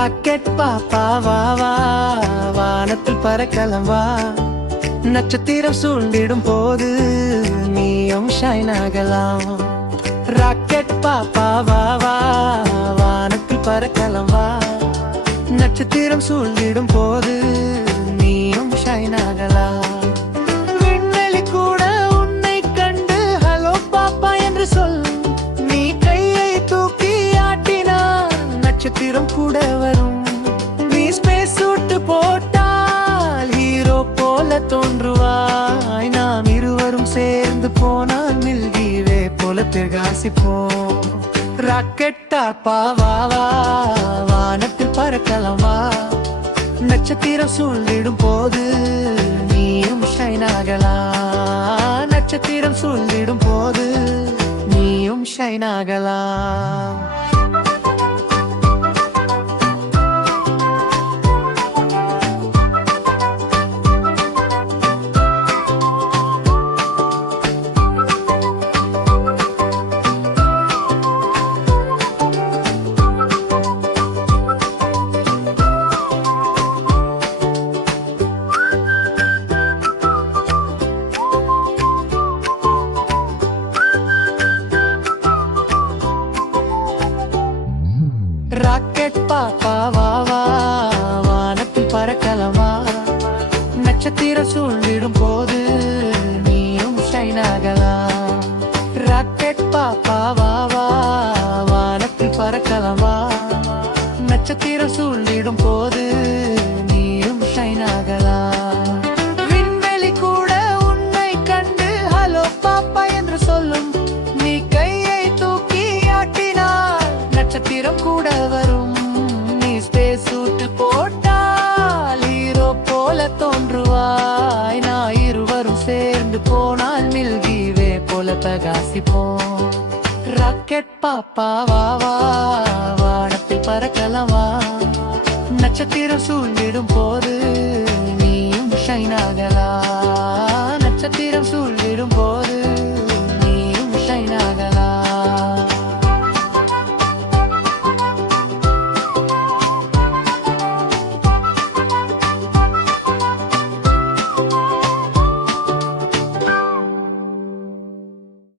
Rocket பாப்பா வா வா, வானத்தில் பறக்கலாம் வா. நட்சத்திரம் சூழ்ந்திடும் போது நீயும் ஷைன் ஆகலாம். ராக்கெட் பாப்பா வா வா, வானத்தில் பறக்கலாம் வா. நட்சத்திரம் சூழ்ந்திடும் போது நீயும் ஷைன் ஆகலாம். விண்வெளி கூட உன்னை கண்டு ஹலோ பாப்பா என்று சொல். நீ கையை தூக்கி ஆட்டினார் நட்சத்திரம் கூட வரும். நீ ஸ்பேஸ் சூட் போட்டால் ஹீரோ போல தோன்றுவாய். நாம் இருவரும் சேர்ந்து போனால் மில்கி வே போல பிரகாசிப்போம். ராக்கெட்டா பாவா வா, வானத்தில் பறக்கலாம் வா. நட்சத்திரம் சூழ்ந்திடும் போது நீயும் ஷைன் ஆகலாம். நட்சத்திரம் சூழ்ந்திடும் போது நீயும் ஷைன் ஆகலாம். ராக்கெட் பாப்பா வா வா, வானத்தில் பறக்கலாம் வா. நட்சத்திரம் சூழ்ந்திடும் போது நீயும் ஷைன் ஆகலாம். ராக்கெட் பாப்பா வா வா, வானத்தில் பறக்கலாம் வா. நட்சத்திரம் சூழ்ந்திடும் போது நீயும் ஷைன் ஆகலாம். விண்வெளி கூட உன்னை கண்டு ஹலோ பாப்பா என்று சொல்லும். நீ கையை தூக்கி ஆட்டினார் நட்சத்திரம் கூட வரும். நீ ஸ்பேஸ் சூட் போட்டால் ஹீரோ போல தோன்றுவாய். நான் இருவரும் சேர்ந்து போனால் மில்கி வே போல பிரகாசிப்போம். ராக்கெட் பாப்பா வா வா, வானத்தில் பறக்கலாம் வா. நட்சத்திரம் சூழ்ந்திடும் போது நீயும் ஷைன் ஆகலாம். நட்சத்திரம் சூழ்